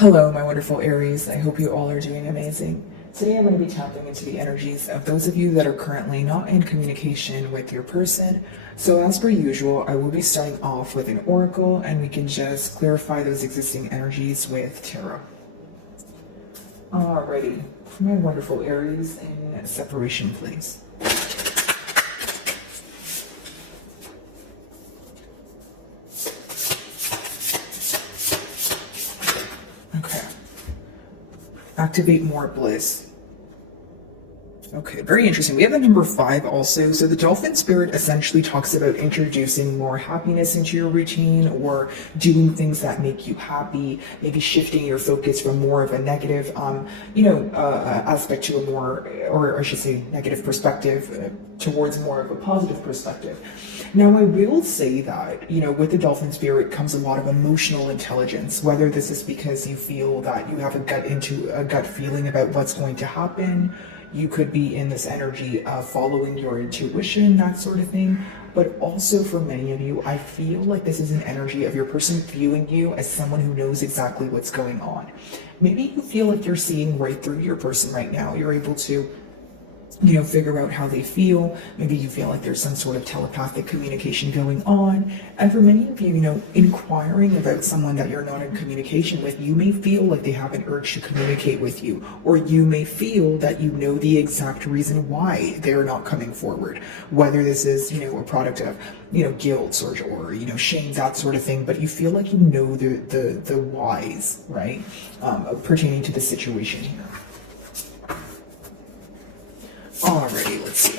Hello, my wonderful Aries. I hope you all are doing amazing. Today I'm going to be tapping into the energies of those of you that are currently not in communication with your person. So as per usual, I will be starting off with an oracle and we can just clarify those existing energies with tarot. Alrighty, for my wonderful Aries in separation, please. Okay. Activate more bliss. Okay, very interesting. We have the number 5 also. So the dolphin spirit essentially talks about introducing more happiness into your routine or doing things that make you happy, maybe shifting your focus from more of a negative, aspect to a more, or I should say negative perspective towards more of a positive perspective. Now, I will say that, with the dolphin spirit comes a lot of emotional intelligence, whether this is because you feel that you have a gut feeling about what's going to happen. You could be in this energy of following your intuition, that sort of thing. But also for many of you, I feel like this is an energy of your person viewing you as someone who knows exactly what's going on. Maybe you feel like you're seeing right through your person right now. You're able to figure out how they feel. Maybe you feel like there's some sort of telepathic communication going on. And for many of you, inquiring about someone that you're not in communication with, you may feel like they have an urge to communicate with you, or you may feel that you know the exact reason why they're not coming forward. Whether this is, a product of, guilt or shame, that sort of thing, but you feel like the whys, right? Pertaining to the situation here. Alrighty, let's see.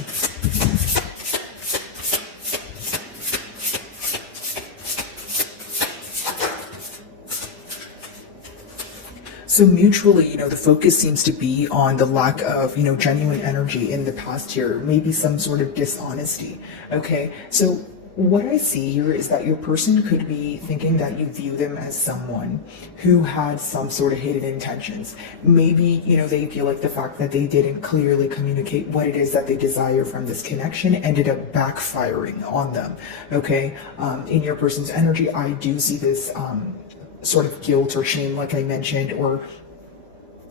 So mutually, the focus seems to be on the lack of, genuine energy in the past year, maybe some sort of dishonesty. Okay, so what I see here is that your person could be thinking that you view them as someone who had some sort of hidden intentions. Maybe, they feel like the fact that they didn't clearly communicate what it is that they desire from this connection ended up backfiring on them. Okay, in your person's energy, I do see this sort of guilt or shame, like I mentioned, or,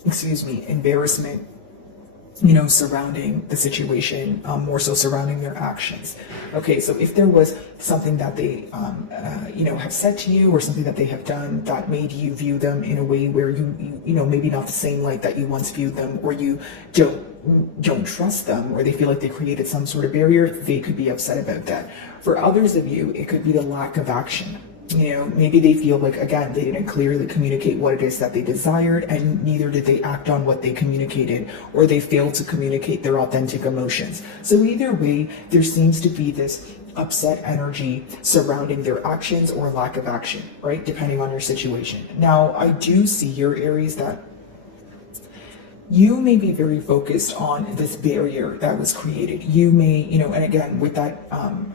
embarrassment, surrounding the situation, more so surrounding their actions. Okay, so if there was something that they, have said to you, or something that they have done that made you view them in a way where you maybe not the same light that you once viewed them, or you don't trust them, or they feel like they created some sort of barrier, they could be upset about that. For others of you, it could be the lack of action. Maybe they feel like, again, they didn't clearly communicate what it is that they desired, and neither did they act on what they communicated, or they failed to communicate their authentic emotions. So either way, there seems to be this upset energy surrounding their actions or lack of action, right? Depending on your situation. Now, I do see your Aries that you may be very focused on this barrier that was created. You may, and again, with that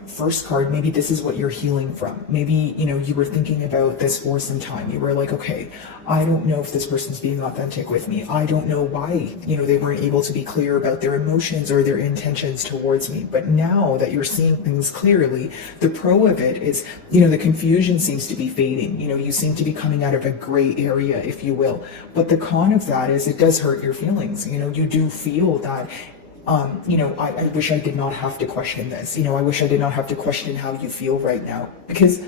first card, maybe this is what you're healing from. Maybe, you were thinking about this for some time. You were like, okay, I don't know if this person's being authentic with me. I don't know why, they weren't able to be clear about their emotions or their intentions towards me. But now that you're seeing things clearly, the pro of it is, the confusion seems to be fading. You seem to be coming out of a gray area, if you will. But the con of that is it does hurt your feelings. You do feel that I wish I did not have to question this. I wish I did not have to question how you feel right now. Because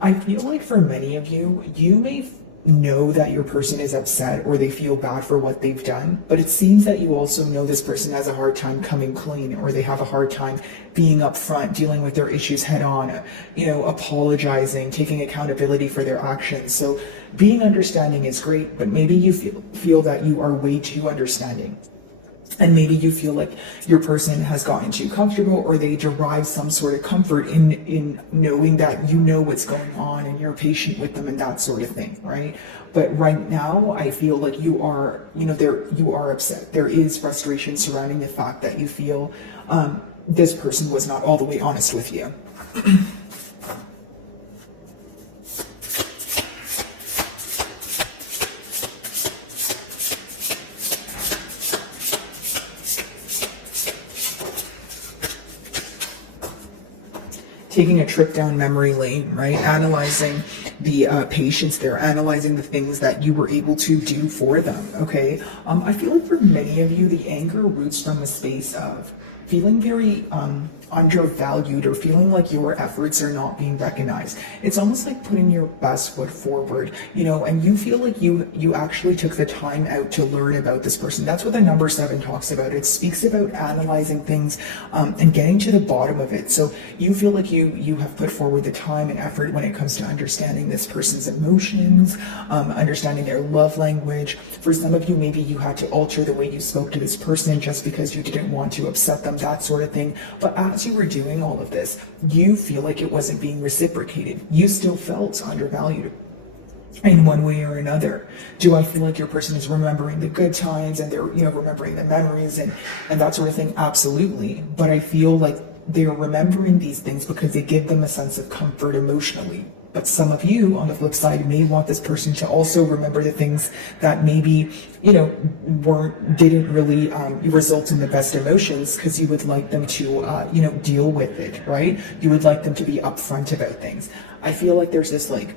I feel like for many of you, you may know that your person is upset or they feel bad for what they've done, but it seems that you also know this person has a hard time coming clean, or they have a hard time being upfront, dealing with their issues head on, apologizing, taking accountability for their actions. So being understanding is great, but maybe you feel that you are way too understanding. And maybe you feel like your person has gotten too comfortable, or they derive some sort of comfort in knowing that you know what's going on and you're patient with them and that sort of thing, right? But right now, I feel like you are, you are upset. There is frustration surrounding the fact that you feel this person was not all the way honest with you. Taking a trip down memory lane, right? Analyzing the patience. They're analyzing the things that you were able to do for them. Okay. I feel like for many of you, the anger roots from a space of feeling very undervalued, or feeling like your efforts are not being recognized. It's almost like putting your best foot forward, you know, and you feel like you actually took the time out to learn about this person. That's what the number 7 talks about. It speaks about analyzing things and getting to the bottom of it. So you feel like you have put forward the time and effort when it comes to understanding this person's emotions, understanding their love language. For some of you, maybe you had to alter the way you spoke to this person just because you didn't want to upset them, that sort of thing. But as you were doing all of this, you feel like it wasn't being reciprocated. You still felt undervalued in one way or another. Do I feel like your person is remembering the good times and they're, you know, remembering the memories and that sort of thing? Absolutely. But I feel like they're remembering these things because they give them a sense of comfort emotionally. But some of you, on the flip side, may want this person to also remember the things that maybe, you know, didn't really result in the best emotions, because you would like them to, you know, deal with it, right? You would like them to be upfront about things. I feel like there's this like,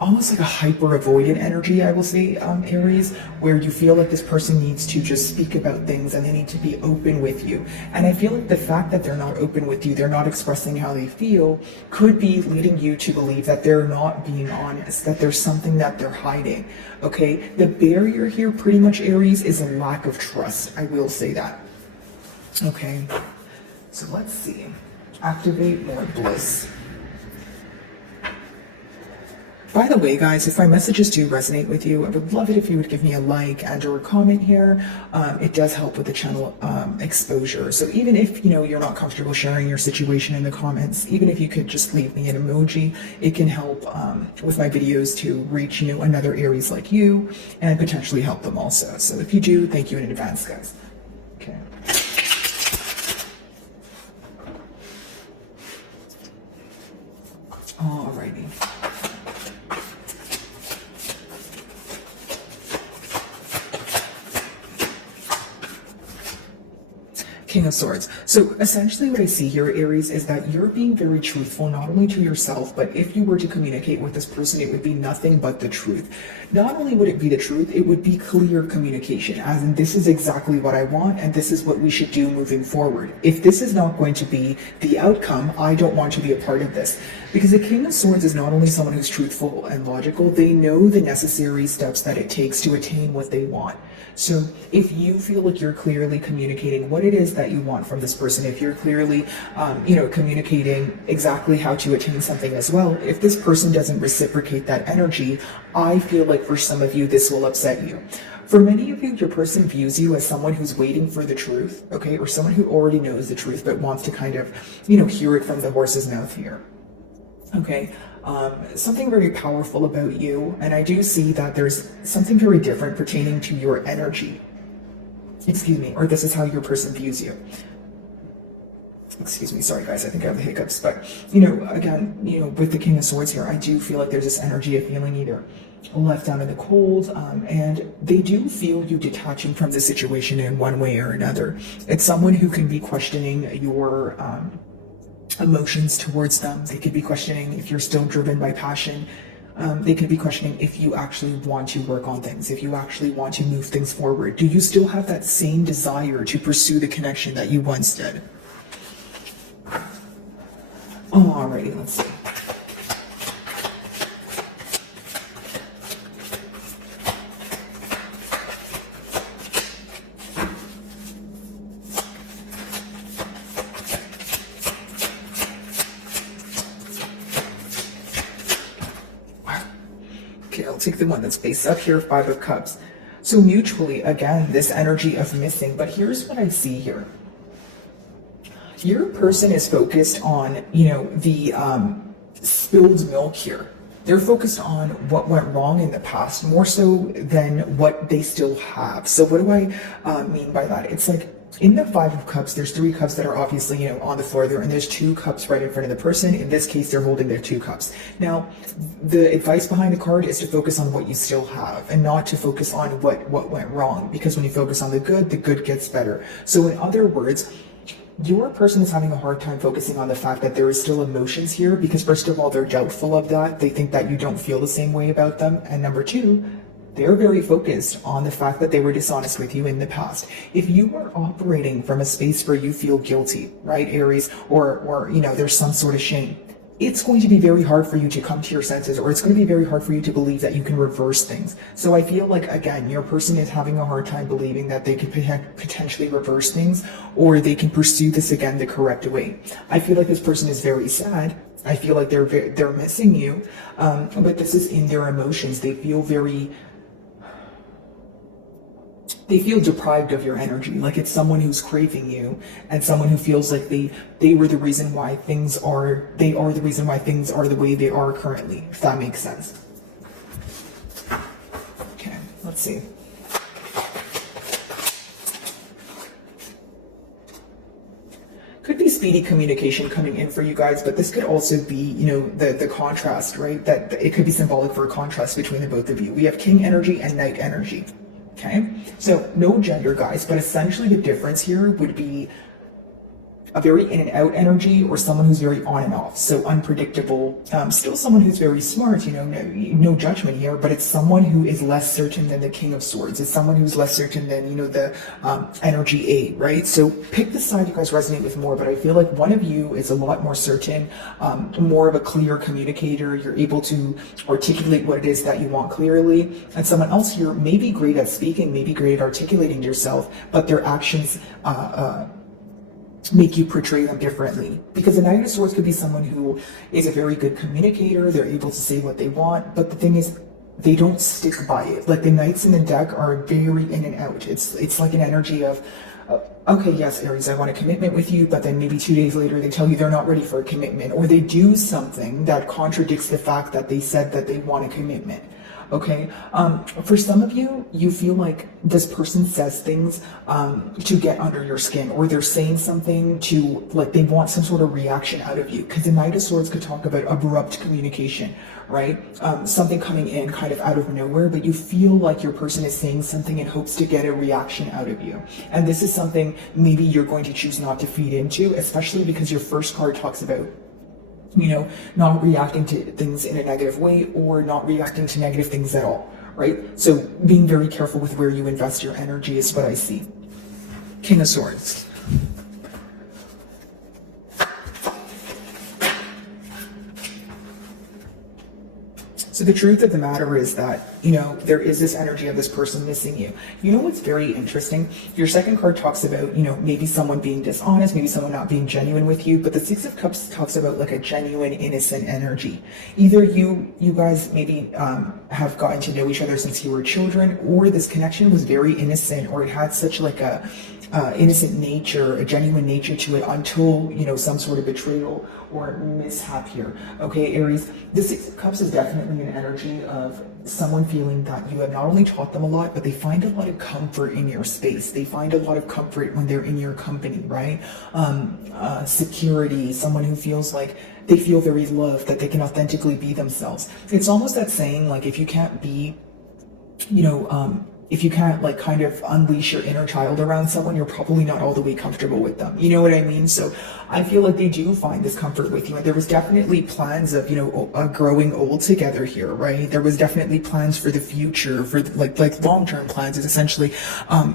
almost like a hyper avoidant energy, I will say, Aries, where you feel like this person needs to just speak about things and they need to be open with you. And I feel like the fact that they're not open with you, they're not expressing how they feel, could be leading you to believe that they're not being honest, that there's something that they're hiding. Okay, the barrier here, pretty much, Aries, is a lack of trust. I will say that. Okay, so let's see. Activate more bliss. By the way, guys, if my messages do resonate with you, I would love it if you would give me a like and or a comment here. It does help with the channel exposure. So even if, you know, you're not comfortable sharing your situation in the comments, even if you could just leave me an emoji, it can help with my videos to reach, you know, another Aries like you and potentially help them also. So if you do, thank you in advance, guys. Okay. Alrighty. King of Swords. So essentially what I see here, Aries, is that you're being very truthful, not only to yourself, but if you were to communicate with this person, it would be nothing but the truth. Not only would it be the truth, it would be clear communication, as in, this is exactly what I want and this is what we should do moving forward. If this is not going to be the outcome, I don't want to be a part of this. Because the King of Swords is not only someone who's truthful and logical, they know the necessary steps that it takes to attain what they want. So if you feel like you're clearly communicating what it is that you want from this person, if you're clearly, you know, communicating exactly how to attain something as well, if this person doesn't reciprocate that energy, I feel like for some of you, this will upset you. For many of you, your person views you as someone who's waiting for the truth, okay, or someone who already knows the truth but wants to kind of, you know, hear it from the horse's mouth here. Okay, something very powerful about you, and I do see that there's something very different pertaining to your energy. Excuse me, or this is how your person views you. Excuse me, sorry guys, I think I have the hiccups, but, you know, again, you know, with the King of Swords here, I do feel like there's this energy of feeling either left down in the cold, and they do feel you detaching from the situation in one way or another. It's someone who can be questioning your, emotions towards them. They could be questioning if you're still driven by passion. They could be questioning if you actually want to work on things, if you actually want to move things forward. Do you still have that same desire to pursue the connection that you once did? Alrighty, let's see. I'll take the one that's face up here, 5 of Cups. So mutually, again, this energy of missing, but here's what I see here. Your person is focused on, you know, the spilled milk here. They're focused on what went wrong in the past, more so than what they still have. So what do I mean by that? It's like, in the 5 of Cups, there's 3 cups that are obviously, you know, on the floor there, and there's 2 cups right in front of the person. In this case, they're holding their 2 cups. Now, the advice behind the card is to focus on what you still have and not to focus on what went wrong, because when you focus on the good gets better. So in other words, your person is having a hard time focusing on the fact that there is still emotions here, because first of all, they're doubtful of that. They think that you don't feel the same way about them. And number two, they're very focused on the fact that they were dishonest with you in the past. If you are operating from a space where you feel guilty, right, Aries, or there's some sort of shame, it's going to be very hard for you to come to your senses, or it's going to be very hard for you to believe that you can reverse things. So I feel like, again, your person is having a hard time believing that they could potentially reverse things, or they can pursue this again the correct way. I feel like this person is very sad. I feel like they're missing you, but this is in their emotions. They feel deprived of your energy, like it's someone who's craving you, and someone who feels like they were the reason why things are the reason why things are the way they are currently, if that makes sense. Okay, let's see. Could be speedy communication coming in for you guys, but this could also be, the contrast, right? That it could be symbolic for a contrast between the both of you. We have King energy and Knight energy. Okay, so no gender, guys, but essentially the difference here would be a very in and out energy, or someone who's very on and off, so unpredictable. Still someone who's very smart, no judgment here, but it's someone who is less certain than the King of Swords. It's someone who's less certain than, the energy 8, right? So pick the side you guys resonate with more, but I feel like one of you is a lot more certain, more of a clear communicator. You're able to articulate what it is that you want clearly, and someone else here may be great at speaking, may be great at articulating yourself, but their actions make you portray them differently. Because the Knight of Swords could be someone who is a very good communicator. They're able to say what they want, but the thing is, they don't stick by it. Like the Knights in the deck are very in and out. It's like an energy of, okay, yes, Aries, I want a commitment with you, but then maybe 2 days later they tell you they're not ready for a commitment, or they do something that contradicts the fact that they said that they want a commitment. Okay, for some of you, you feel like this person says things to get under your skin, or they're saying something to, like, they want some sort of reaction out of you, because the Knight of Swords could talk about abrupt communication, right? Something coming in kind of out of nowhere, but you feel like your person is saying something in hopes to get a reaction out of you. And this is something maybe you're going to choose not to feed into, especially because your first card talks about not reacting to things in a negative way, or not reacting to negative things at all, right? So being very careful with where you invest your energy is what I see. King of Swords. So the truth of the matter is that, there is this energy of this person missing you. You know what's very interesting? Your second card talks about, maybe someone being dishonest, maybe someone not being genuine with you, but the Six of Cups talks about like a genuine, innocent energy. Either you guys maybe have gotten to know each other since you were children, or this connection was very innocent, or it had such like a innocent nature, a genuine nature to it, until, some sort of betrayal or mishap here. Okay, Aries, the Six of Cups is definitely an energy of someone feeling that you have not only taught them a lot, but they find a lot of comfort in your space. They find a lot of comfort when they're in your company, right? Security, someone who feels like they feel very loved, that they can authentically be themselves. It's almost that saying, like, if you can't be, if you can't like kind of unleash your inner child around someone, you're probably not all the way comfortable with them. You know what I mean? So I feel like they do find this comfort with you. And there was definitely plans of, growing old together here, right? There was definitely plans for the future, for like long-term plans is essentially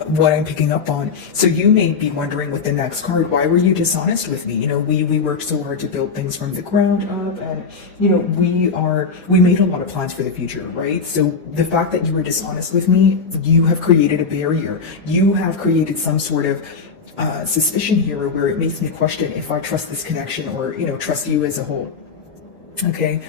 what I'm picking up on. So you may be wondering with the next card, why were you dishonest with me? We worked so hard to build things from the ground up, and, we made a lot of plans for the future, right? So the fact that you were dishonest with me, you have created a barrier. You have created some sort of suspicion here where it makes me question if I trust this connection, or, trust you as a whole. Okay.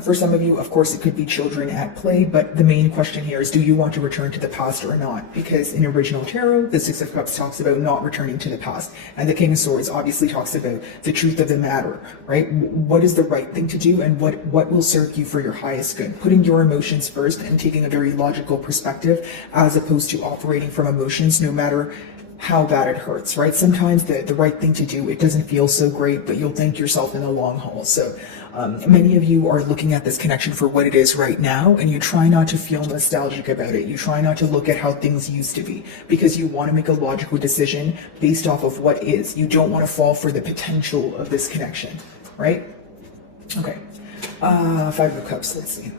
For some of you, of course, it could be children at play, but the main question here is, do you want to return to the past or not? Because in original tarot, the Six of Cups talks about not returning to the past, and the King of Swords obviously talks about the truth of the matter, right? What is the right thing to do, and what will serve you for your highest good? Putting your emotions first and taking a very logical perspective, as opposed to operating from emotions, no matter how bad it hurts, right? Sometimes the right thing to do, it doesn't feel so great, but you'll thank yourself in the long haul. So Many of you are looking at this connection for what it is right now, and you try not to feel nostalgic about it. You try not to look at how things used to be, because you want to make a logical decision based off of what is. You don't want to fall for the potential of this connection, right? Okay. Five of Cups, let's see.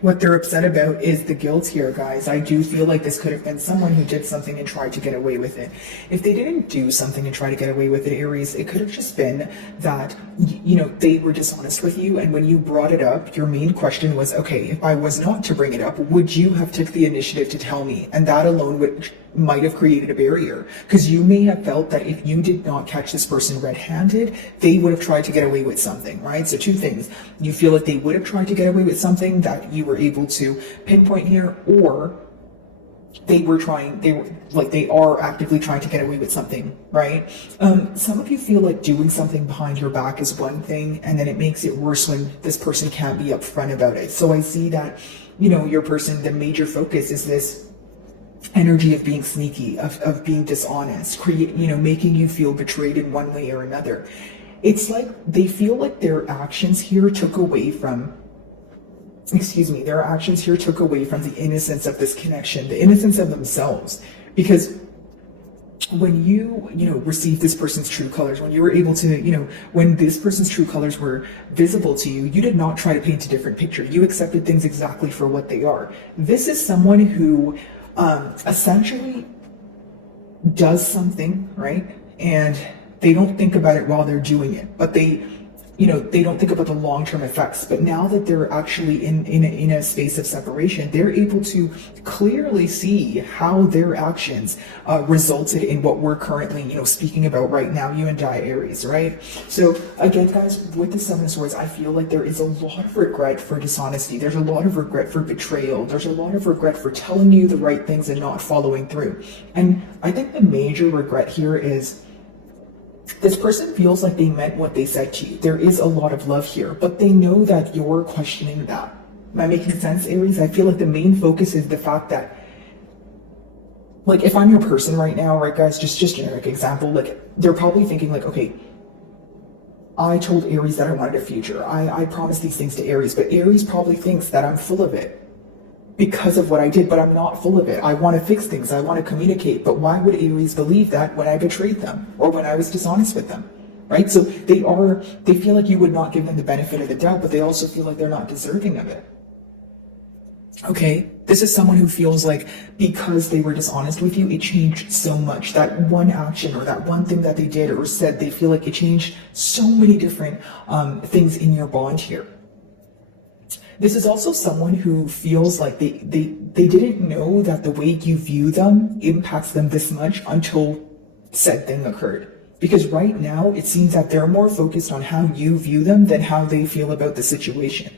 What they're upset about is the guilt here, guys. I do feel like this could have been someone who did something and tried to get away with it. If they didn't do something and try to get away with it, Aries, it could have just been that, you know, they were dishonest with you. And when you brought it up, your main question was, okay, if I was not to bring it up, would you have took the initiative to tell me? And that alone might have created a barrier, because you may have felt that if you did not catch this person red-handed, they would have tried to get away with something, right? So two things. You feel like they would have tried to get away with something that you were able to pinpoint here, or they are actively trying to get away with something, right? Some of you feel like doing something behind your back is one thing, and then it makes it worse when this person can't be upfront about it. So I see that, you know, your person, the major focus is this energy of being sneaky, of being dishonest, making you feel betrayed in one way or another. It's like they feel like their actions here took away from the innocence of this connection, the innocence of themselves. Because when you receive this person's true colors, when you were able to, when this person's true colors were visible to you, you did not try to paint a different picture. You accepted things exactly for what they are. This is someone who essentially does something, right? And they don't think about it while they're doing it, but they don't think about the long-term effects. But now that they're actually in a space of separation, they're able to clearly see how their actions resulted in what we're currently, speaking about right now, you and I, Aries, right? So again, guys, with the Seven of Swords, I feel like there is a lot of regret for dishonesty. There's a lot of regret for betrayal. There's a lot of regret for telling you the right things and not following through. And I think the major regret here is this person feels like they meant what they said to you. There is a lot of love here, but they know that you're questioning that. Am I making sense, Aries? I feel like the main focus is the fact that, like, if I'm your person right now, right, guys, just generic example, like, they're probably thinking, like, okay, I told Aries that I wanted a future. I promised these things to Aries, but Aries probably thinks that I'm full of it because of what I did, but I'm not full of it. I want to fix things. I want to communicate. But why would Aries believe that when I betrayed them or when I was dishonest with them, right? So they feel like you would not give them the benefit of the doubt, but they also feel like they're not deserving of it. Okay, this is someone who feels like because they were dishonest with you, it changed so much. That one action or that one thing that they did or said, they feel like it changed so many different things in your bond here. This is also someone who feels like they didn't know that the way you view them impacts them this much until said thing occurred. Because right now, it seems that they're more focused on how you view them than how they feel about the situation.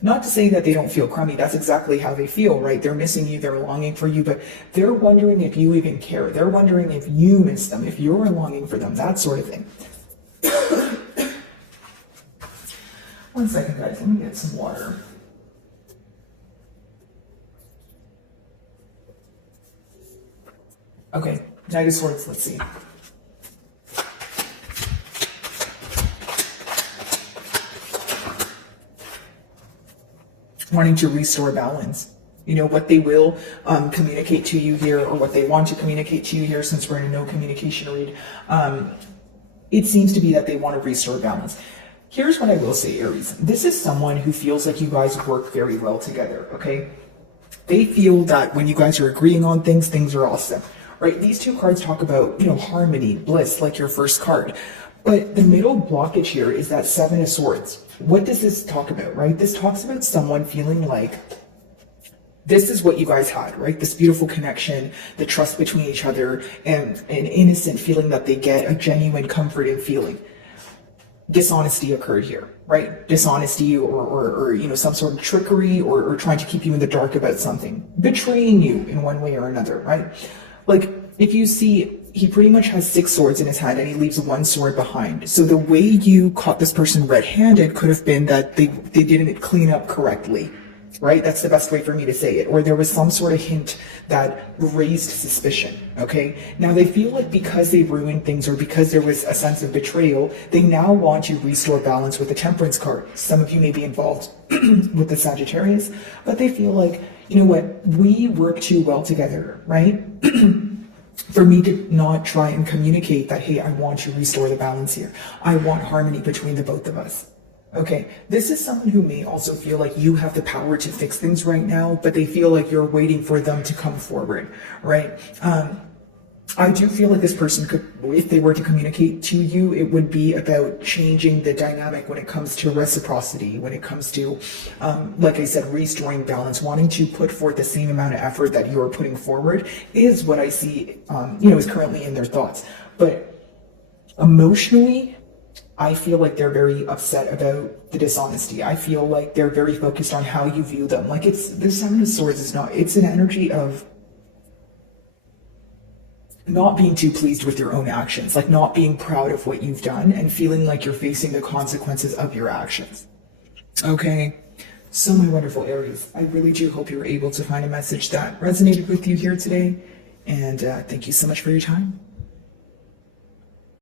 Not to say that they don't feel crummy, that's exactly how they feel, right? They're missing you, they're longing for you, but they're wondering if you even care. They're wondering if you miss them, if you're longing for them, that sort of thing. One second, guys, let me get some water. Okay, Knight of Swords, let's see. Wanting to restore balance. You know, what they will communicate to you here, or what they want to communicate to you here, since we're in a no communication read, it seems to be that they want to restore balance. Here's what I will say, Aries. This is someone who feels like you guys work very well together, okay? They feel that when you guys are agreeing on things, things are awesome. Right, these two cards talk about, harmony, bliss, like your first card. But the middle blockage here is that Seven of Swords. What does this talk about, right? This talks about someone feeling like this is what you guys had, right? This beautiful connection, the trust between each other, and an innocent feeling that they get, a genuine comfort and feeling. Dishonesty occurred here, right? Dishonesty or some sort of trickery or trying to keep you in the dark about something. Betraying you in one way or another, right? Like, if you see, he pretty much has 6 swords in his hand and he leaves 1 sword behind. So the way you caught this person red-handed could have been that they didn't clean up correctly. right? That's the best way for me to say it. Or there was some sort of hint that raised suspicion, okay? Now they feel like because they ruined things or because there was a sense of betrayal, they now want to restore balance with the Temperance card. Some of you may be involved with the Sagittarius, but they feel like, you know what, we work too well together, right? For me to not try and communicate that, hey, I want to restore the balance here. I want harmony between the both of us. Okay, this is someone who may also feel like you have the power to fix things right now, but they feel like you're waiting for them to come forward, right? I do feel like this person could, if they were to communicate to you, it would be about changing the dynamic when it comes to reciprocity, when it comes to, like I said, restoring balance, wanting to put forth the same amount of effort that you're putting forward is what I see, is currently in their thoughts. But emotionally, I feel like they're very upset about the dishonesty. I feel like they're very focused on how you view them. Like the Seven of Swords is not, it's an energy of not being too pleased with your own actions, like not being proud of what you've done and feeling like you're facing the consequences of your actions. Okay, so my wonderful Aries, I really do hope you were able to find a message that resonated with you here today. And thank you so much for your time.